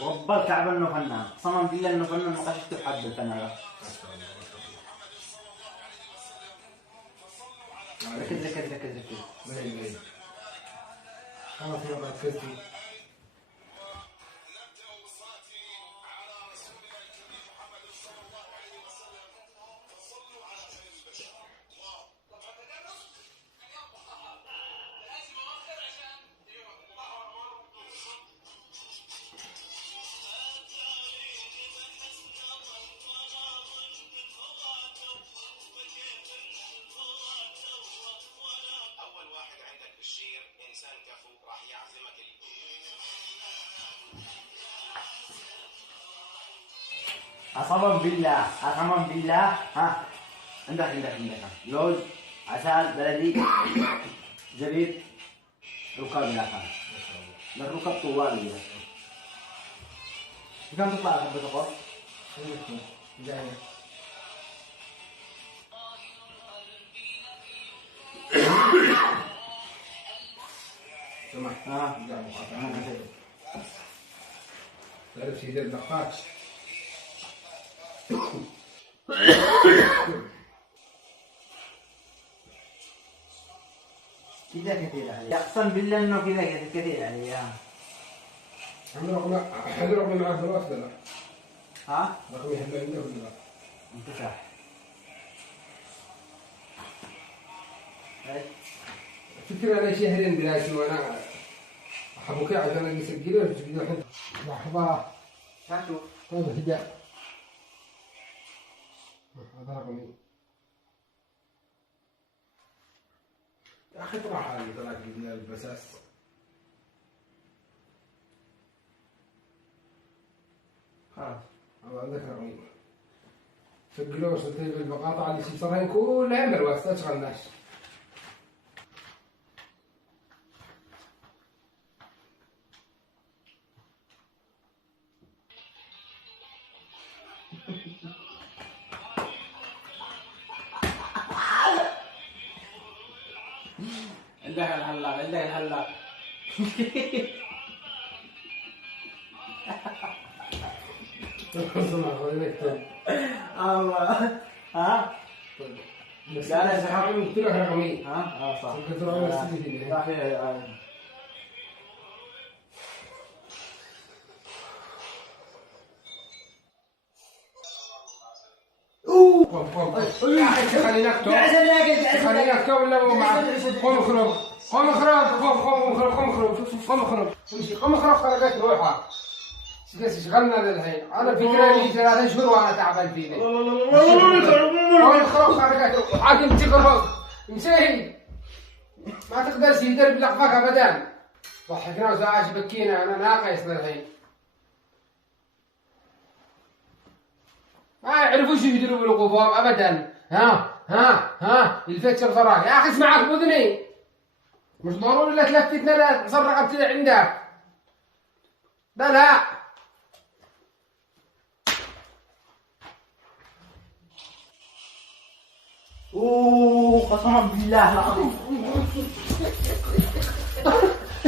رب الكعبة انه فنان، صمم بالله انه فنان، ما قدرت تحد الفنان. ركز ركز ركز ركز. خلاص يلا ركزتي. إنسان كفو راح يعزمك قسما بالله قسما بالله. ها عندك لوز، عسل بلدي، زبيب، ركاب يا خان. الركاب طوال يا. كم تطلع حبة تقص؟ جاي. سمعت. جاي مقاطعة. تعرف شيء الدقات. كذا كثير عليه. أقسم بالله إنه كذا كثير عليه. هذا رقم معاه فلوس ولا؟ ها؟ رقم يحب عنده ولا؟ انتفاح. فكرة أنا شهرين بلا شيء وأنا أحبك عشان يسجلوا الحين. لحظة. شوف. هذا هداء. هذا رقمي. يا أخي طلع حالي طلعت من البساس. خلاص. هذا عندك رقمي. سجلوا وصلتين بالمقاطع اللي صارين كلها مروس لا تشغلناش. عندك الحلاق. الله. ها؟ بس لا أنا حاول قلت له رقمي. ها؟ صح. قلت له أنا استدي صحيح. يا أخي خليني أكتب. خليني أكتب ولا هو معك. قوم اخرج خرجت روحها. شغلنا للحين. أنا فكرة لي 3 شهور وأنا تعبان فيني. قوم اخرج خرجت روحها. حاكم تخرج. مسهي. ما تقدر تدرب لقفك أبدا. ضحكنا وزعاج بكينا أنا ناقص للحين. ما يعرفوش يديروا بالقفام ابدا. ها الفتشه بصراحه يا اخي اسمعك باذني. مش ضروري لا تلفتنا لا تصر رقبتي عندك. لا اوه قسما بالله العظيم.